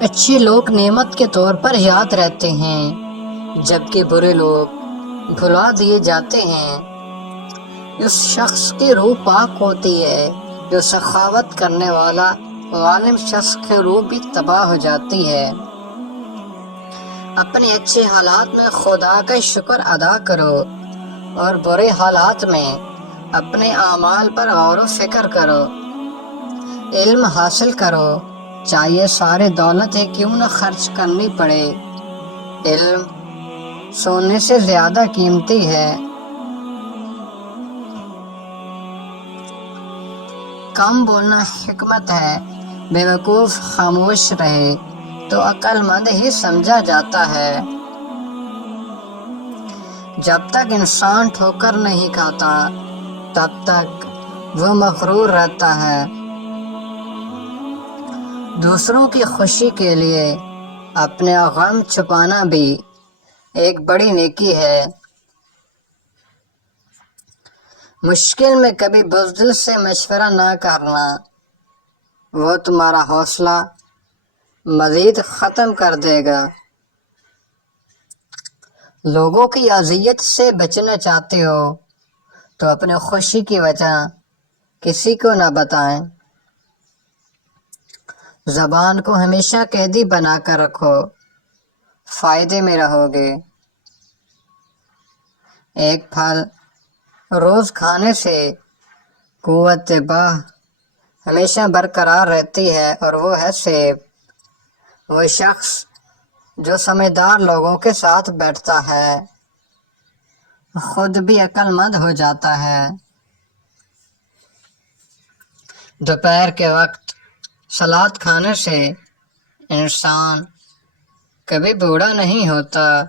اچھے لوگ نعمت کے طور پر یاد رہتے ہیں، جبکہ برے لوگ بھلا دیے جاتے ہیں۔ اس شخص کی روح پاک ہوتی ہے جو سخاوت کرنے والا، ظالم شخص کی روح بھی تباہ ہو جاتی ہے۔ اپنے اچھے حالات میں خدا کا شکر ادا کرو اور برے حالات میں اپنے اعمال پر غور و فکر کرو۔ علم حاصل کرو، چاہیے ساری دولت ہی کیوں نہ خرچ کرنی پڑے۔ علم سونے سے زیادہ قیمتی ہے۔ کم بولنا حکمت ہے، بے وقوف خاموش رہے تو عقل مند ہی سمجھا جاتا ہے۔ جب تک انسان ٹھوکر نہیں کھاتا تب تک وہ مغرور رہتا ہے۔ دوسروں کی خوشی کے لیے اپنے غم چھپانا بھی ایک بڑی نیکی ہے۔ مشکل میں کبھی بزدل سے مشورہ نہ کرنا، وہ تمہارا حوصلہ مزید ختم کر دے گا۔ لوگوں کی اذیت سے بچنا چاہتے ہو تو اپنے خوشی کی وجہ کسی کو نہ بتائیں۔ زبان کو ہمیشہ قیدی بنا کر رکھو، فائدے میں رہو گے۔ ایک پھل روز کھانے سے قوت باہ ہمیشہ برقرار رہتی ہے اور وہ ہے سیب۔ وہ شخص جو سمجھدار لوگوں کے ساتھ بیٹھتا ہے خود بھی عقل مند ہو جاتا ہے۔ دوپہر کے وقت سلاد کھانے سے انسان کبھی بوڑھا نہیں ہوتا۔